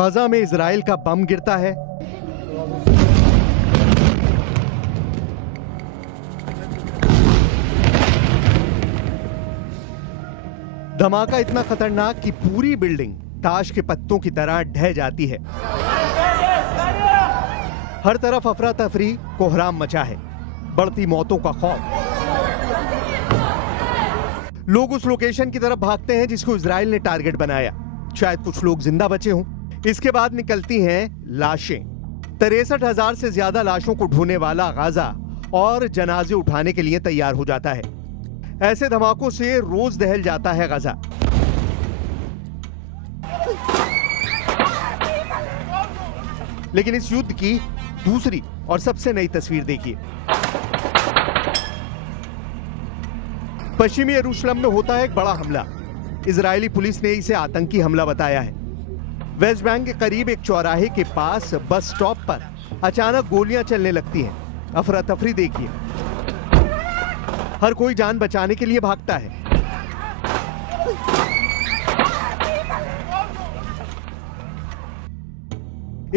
Gaza में Israel का बम गिरता है। धमाका इतना खतरनाक कि पूरी बिल्डिंग ताश के पत्तों की तरह ढह जाती है। हर तरफ अफरा तफरी, कोहराम मचा है, बढ़ती मौतों का खौफ। लोग उस लोकेशन की तरफ भागते हैं जिसको इजराइल ने टारगेट बनाया। शायद कुछ लोग जिंदा बचे हों। इसके बाद निकलती हैं लाशें। 63,000 से ज्यादा लाशों को ढोने वाला गाजा और जनाजे उठाने के लिए तैयार हो जाता है। ऐसे धमाकों से रोज दहल जाता है गाजा। लेकिन इस युद्ध की दूसरी और सबसे नई तस्वीर देखिए। पश्चिमी यरूशलेम में होता है एक बड़ा हमला। इजरायली पुलिस ने इसे आतंकी हमला बताया है। वेस्ट बैंक के करीब एक चौराहे के पास बस स्टॉप पर अचानक गोलियां चलने लगती हैं। अफरा तफरी देखिए। हर कोई जान बचाने के लिए भागता है।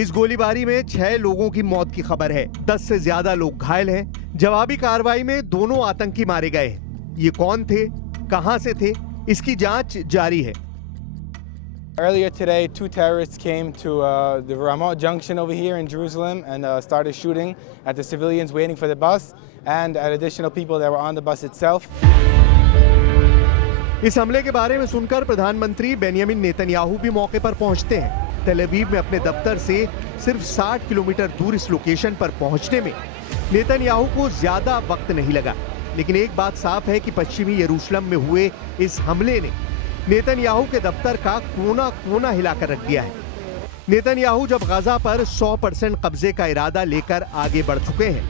इस गोलीबारी में 6 लोगों की मौत की खबर है। 10 से ज्यादा लोग घायल हैं। जवाबी कार्रवाई में दोनों आतंकी मारे गए हैं। ये कौन थे, कहां से थे, इसकी जांच जारी है। Earlier today, 2 terrorists came to the Ramah junction over here in Jerusalem and started shooting at the civilians waiting for the bus and at additional people that were on the bus itself. इस हमले के बारे में सुनकर प्रधानमंत्री Benjamin Netanyahu भी मौके पर पहुंचते हैं। तेल अवीव में अपने दफ्तर से सिर्फ 60 किलोमीटर दूर इस लोकेशन पर पहुंचने में नेतन्याहू को ज्यादा वक्त नहीं लगा। लेकिन एक बात साफ है कि पश्चिमी यरूशलेम में हुए इस हमले ने नेतन्याहू के दफ्तर का कोना कोना हिलाकर रख दिया है। नेतन्याहू जब गाजा पर 100% कब्जे का इरादा लेकर आगे बढ़ चुके हैं,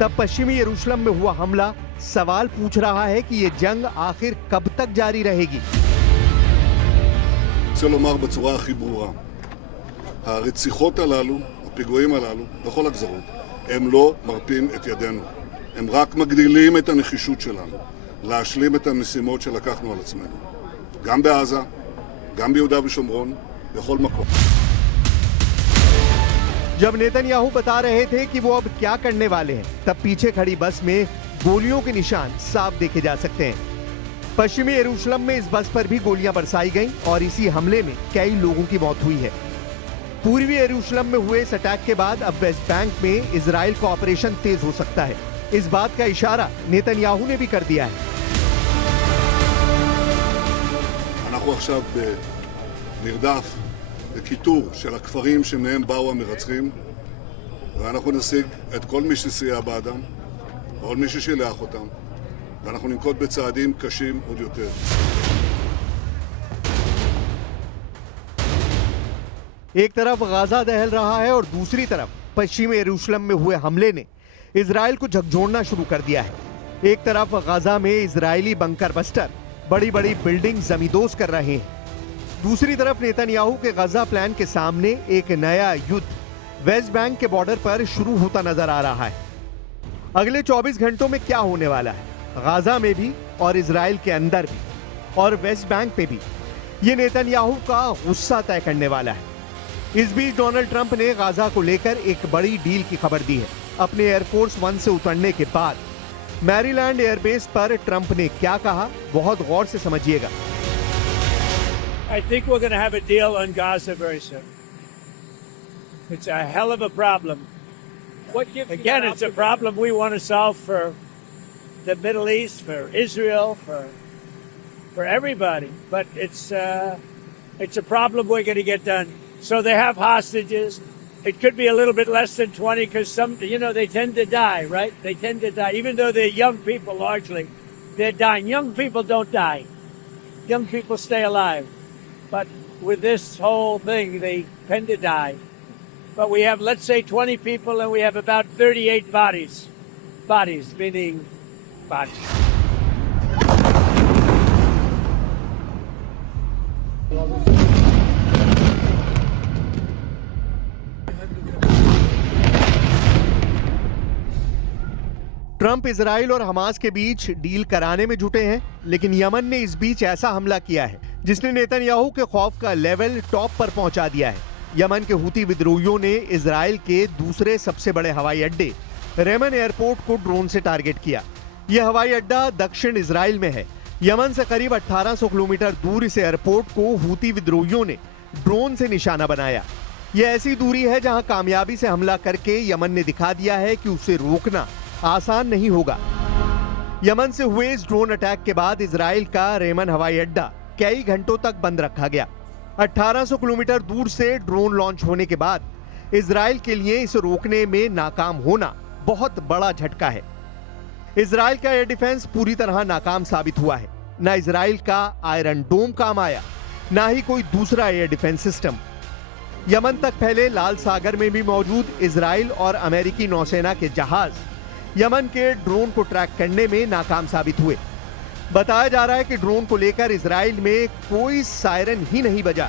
तब पश्चिमी यरूशलेम में हुआ हमला सवाल पूछ रहा है कि ये जंग आखिर कब तक जारी रहेगी। רוצה לומר בצורה הכי ברורה, הרציחות הללו, הפיגועים הללו, בכל הגזרות, הם לא מרפים את ידינו. הם רק מגדילים את הנחישות שלנו, להשלים את המשימות שלקחנו על עצמנו. גם בעזה, גם ביהודה ושומרון, בכל מקום. जब नेतन्याहू बता रहे थे कि वो अब क्या करने वाले हैं, तब पीछे खड़ी बस में गोलियों के निशान साफ देखे जा सकते हैं। पश्चिमी यरूशलेम में इस बस पर भी गोलियां बरसाई गईं और इसी हमले में कई लोगों की मौत हुई है। पूर्वी यरूशलेम में हुए इस अटैक के बाद अब वेस्ट बैंक में इजराइल का ऑपरेशन तेज हो सकता है। इस बात का इशारा नेतन्याहू ने भी कर दिया है। אנחנו עכשיו במרדף, בכיתור של הכפרים שמהם באו המרצחים, ואנחנו נשיג את כל מי שסייע באדם, כל מי ששילח אותם, ואנחנו ננקוט בצעדים קשים עוד יותר. एक तरफ गाजा दहल रहा है और दूसरी तरफ पश्चिमी यरूशलेम में हुए हमले ने इजराइल को झकझोरना शुरू कर दिया है। एक तरफ गाजा में इजरायली बंकर बस्टर बड़ी बड़ी बिल्डिंग जमींदोज कर रहे हैं। दूसरी तरफ नेतन्याहू के गाजा प्लान के सामने एक नया युद्ध वेस्ट बैंक के बॉर्डर पर शुरू होता नजर आ रहा है। अगले 24 घंटों में क्या होने वाला है, गाजा में भी और इजराइल के अंदर भी और वेस्ट बैंक में भी, ये नेतन्याहू का गुस्सा तय करने वाला है। इस बीच डोनाल्ड ट्रंप ने गाजा को लेकर एक बड़ी डील की खबर दी है। अपने एयरफोर्स 1 से उतरने के बाद मैरीलैंड एयरबेस पर ट्रंप ने क्या कहा, बहुत गौर से समझिएगा। I think we're going to have a deal on Gaza very soon. It's a hell of a problem. Again, it's a problem we want to solve for the Middle East, for Israel, for everybody. But it's a problem we're going to get done. So they have hostages. It could be a little bit less than 20 because some, they tend to die, right? They tend to die. Even though they're young people largely, they're dying. Young people don't die. Young people stay alive. But with this whole thing, they tend to die. But we have, let's say, 20 people and we have about 38 bodies. Bodies, meaning bodies. Trump Israel और Hamas के बीच deal कराने में जुटे हैं, लेकिन Yemen ने इस बीच ऐसा हमला किया है जिसने नेतन्याहू के खौफ का लेवल टॉप पर पहुंचा दिया है। यमन के हूती विद्रोहियों ने इजराइल के दूसरे सबसे बड़े हवाई अड्डे रेमन एयरपोर्ट को ड्रोन से टारगेट किया। यह हवाई अड्डा दक्षिण इजराइल में है। यमन से करीब 1800 किलोमीटर दूर इस एयरपोर्ट को हूती विद्रोहियों ने ड्रोन से निशाना बनाया। यह ऐसी दूरी है जहां कामयाबी से हमला करके यमन ने दिखा दिया है कि उसे रोकना आसान नहीं होगा। यमन से हुए इस ड्रोन अटैक के बाद इजराइल का रेमन हवाई अड्डा कई घंटों तक बंद रखा गया। 1800 किलोमीटर दूर से ड्रोन लॉन्च होने के बाद इजराइल के लिए इसे रोकने में नाकाम होना बहुत बड़ा झटका है। इजराइल का एयर डिफेंस पूरी तरह नाकाम साबित हुआ है। न इजराइल का आयरन डोम काम आया, ना ही कोई दूसरा एयर डिफेंस सिस्टम। यमन तक फैले लाल सागर में भी मौजूद इजराइल और अमेरिकी नौसेना के जहाज यमन के ड्रोन को ट्रैक करने में नाकाम साबित हुए। बताया जा रहा है कि ड्रोन को लेकर इजराइल में कोई सायरन ही नहीं बजा।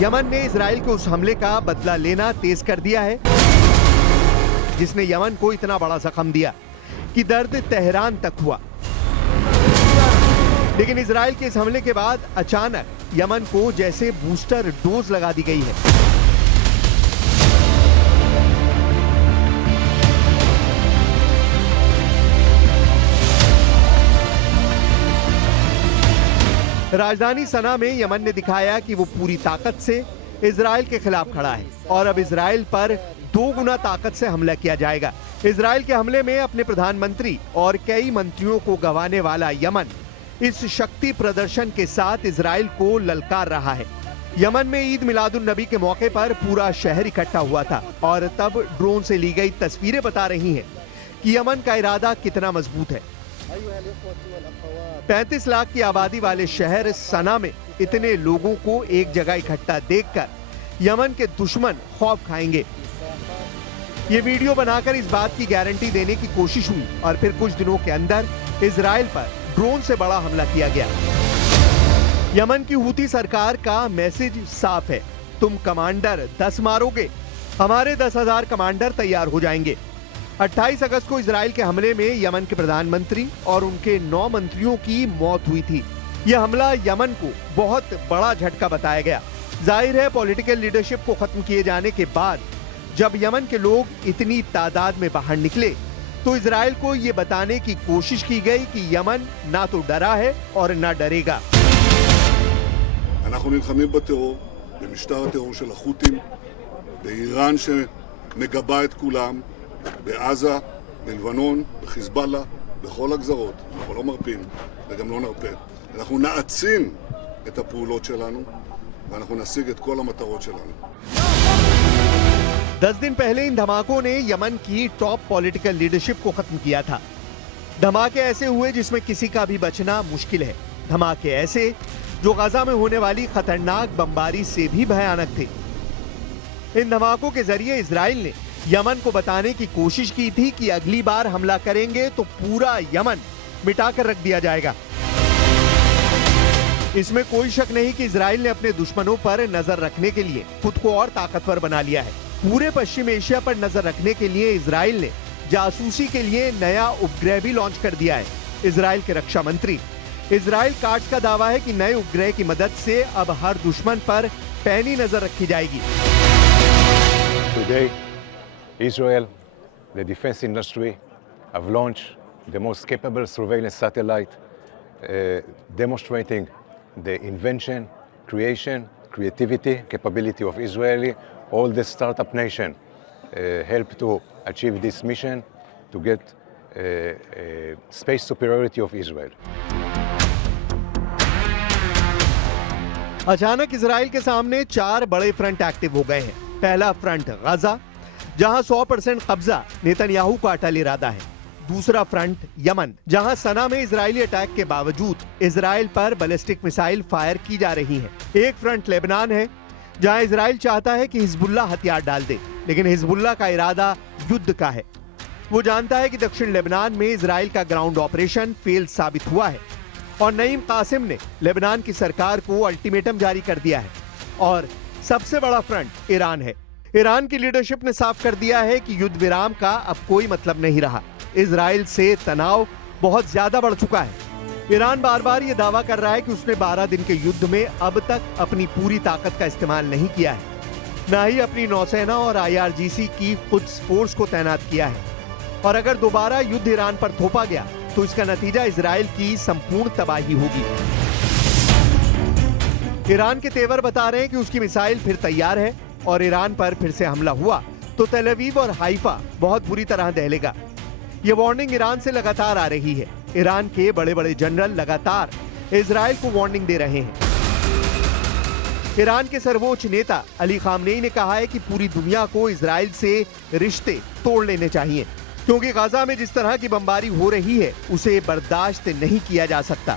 यमन ने इजराइल के उस हमले का बदला लेना तेज कर दिया है जिसने यमन को इतना बड़ा जख्म दिया कि दर्द तेहरान तक हुआ। लेकिन इजराइल के इस हमले के बाद अचानक यमन को जैसे बूस्टर डोज लगा दी गई है। राजधानी सना में यमन ने दिखाया कि वो पूरी ताकत से इजराइल के खिलाफ खड़ा है और अब इजराइल पर 2 गुना ताकत से हमला किया जाएगा। इजराइल के हमले में अपने प्रधानमंत्री और कई मंत्रियों को गंवाने वाला यमन इस शक्ति प्रदर्शन के साथ इजराइल को ललकार रहा है। यमन में ईद मिलादुन नबी के मौके पर पूरा शहर इकट्ठा हुआ था और तब ड्रोन से ली गई तस्वीरें बता रही हैं कि यमन का इरादा कितना मजबूत है। 35 लाख की आबादी वाले शहर सना में इतने लोगों को एक जगह इकट्ठा देखकर यमन के दुश्मन खौफ खाएंगे। ये वीडियो बनाकर इस बात की गारंटी देने की कोशिश हुई और फिर कुछ दिनों के अंदर इजराइल पर ड्रोन से बड़ा हमला किया गया। यमन की हूती सरकार का मैसेज साफ है, तुम कमांडर 10 मारोगे, हमारे 10,000 कमांडर तैयार हो जाएंगे। 28 अगस्त को इजराइल के हमले में यमन के प्रधानमंत्री और उनके 9 मंत्रियों की मौत हुई थी। यह हमला यमन को बहुत बड़ा झटका बताया गया। जाहिर है पॉलिटिकल लीडरशिप को खत्म किए जाने के बाद जब यमन के लोग इतनी तादाद में बाहर निकले तो इजराइल को यह बताने की कोशिश की गई कि यमन ना तो डरा है और ना डरेगा। אנחנו נלחמים בטרור, במשטר הטרור של החות'ים, באיראן שמגבה את כולם, בעזה, בלבנון, בחיזבאללה, בכל הגזרות. אנחנו לא מרפים וגם לא נרפה. אנחנו נעצים את הפעולות שלנו ואנחנו נשיג את כל המטרות שלנו. 10 दिन पहले इन धमाकों ने यमन की टॉप पॉलिटिकल लीडरशिप को खत्म किया था। धमाके ऐसे हुए जिसमें किसी का भी बचना मुश्किल है। धमाके ऐसे जो गाजा में होने वाली खतरनाक बमबारी से भी भयानक थे। इन धमाकों के जरिए इजराइल ने यमन को बताने की कोशिश की थी कि अगली बार हमला करेंगे तो पूरा यमन मिटाकर रख दिया जाएगा। इसमें कोई शक नहीं कि इजराइल ने अपने दुश्मनों पर नजर रखने के लिए खुद को और ताकतवर बना लिया है। पूरे पश्चिम एशिया पर नजर रखने के लिए इजराइल ने जासूसी के लिए नया उपग्रह भी लॉन्च कर दिया है। इजराइल के रक्षा मंत्री इजराइल कार्ड्स का दावा है कि नए उपग्रह की मदद से अब हर दुश्मन पर पैनी नजर रखी जाएगी। Today, Israel, the defense industry, have launched the most capable surveillance satellite, demonstrating the invention, creation, creativity, capability of Israeli. All the startup nation help to achieve this mission to get space superiority of Israel. अचानक Israel के सामने 4 बड़े front active हो गए हैं। पहला front Gaza, जहां 100% कब्जा नेतन्याहू का अटल इरादा है। दूसरा फ्रंट यमन, जहां सना में इजरायली अटैक के बावजूद इजराइल पर बैलिस्टिक मिसाइल फायर की जा रही हैं। एक फ्रंट लेबनान है, जहां इजराइल चाहता है कि हिजबुल्ला हथियार डाल दे, लेकिन हिजबुल्ला का इरादा युद्ध का है। वो जानता है कि दक्षिण लेबनान में इजराइल का ग्राउंड ऑपरेशन फेल साबित हुआ है और नईम कासिम ने लेबनान की सरकार को अल्टीमेटम जारी कर दिया है। और सबसे बड़ा फ्रंट ईरान है। ईरान की लीडरशिप ने साफ कर दिया है कि युद्ध विराम का अब कोई मतलब नहीं रहा। इजराइल से तनाव बहुत ज्यादा बढ़ चुका है। ईरान बार बार ये दावा कर रहा है कि उसने 12 दिन के युद्ध में अब तक अपनी पूरी ताकत का इस्तेमाल नहीं किया है, न ही अपनी नौसेना और IRGC की कुद्स फोर्स को तैनात किया है। और अगर दोबारा युद्ध ईरान पर थोपा गया तो इसका नतीजा इजराइल की संपूर्ण तबाही होगी। ईरान के तेवर बता रहे हैं कि उसकी मिसाइल फिर तैयार है और ईरान पर फिर से हमला हुआ तो तेल अवीव और हाइफा बहुत बुरी तरह दहलेगा। ये वार्निंग ईरान से लगातार आ रही है। ईरान के बड़े बड़े जनरल लगातार इजराइल को वार्निंग दे रहे हैं। ईरान के सर्वोच्च नेता अली खामनेई ने कहा है कि पूरी दुनिया को इजराइल से रिश्ते तोड़ लेने चाहिए, क्योंकि गाजा में जिस तरह की बमबारी हो रही है उसे बर्दाश्त नहीं किया जा सकता।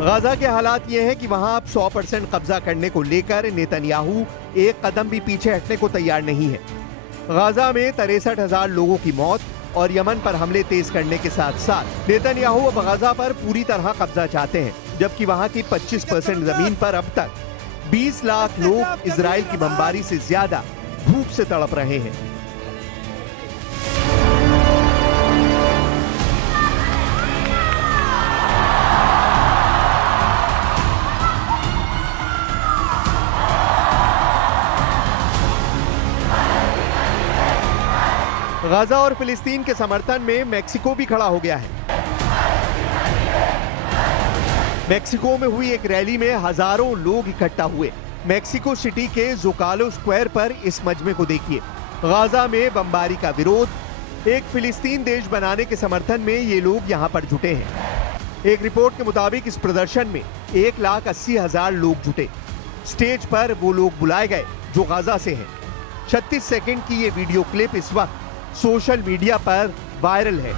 गाजा के हालात ये हैं कि वहां अब 100% कब्जा करने को लेकर नेतन्याहू एक कदम भी पीछे हटने को तैयार नहीं है। गाजा में 63,000 लोगों की मौत और यमन पर हमले तेज करने के साथ साथ नेतन्याहू अब गाजा पर पूरी तरह कब्जा चाहते हैं, जबकि वहां की 25% जमीन पर अब तक 20 लाख लोग इजराइल की बमबारी से ज्यादा भूख से तड़प रहे हैं। गाजा और फिलिस्तीन के समर्थन में मेक्सिको भी खड़ा हो गया है। मेक्सिको में हुई एक रैली में हजारों लोग इकट्ठा हुए। मेक्सिको सिटी के ज़ोकालो स्क्वायर पर इस मजमे को देखिए। गाजा में बमबारी का विरोध, एक फिलिस्तीन देश बनाने के समर्थन में ये लोग यहाँ पर जुटे हैं। एक रिपोर्ट के मुताबिक इस प्रदर्शन में 1,80,000 लोग जुटे। स्टेज पर वो लोग बुलाए गए जो गाजा से हैं। 36 सेकंड की ये वीडियो क्लिप इस वक्त सोशल मीडिया पर वायरल है।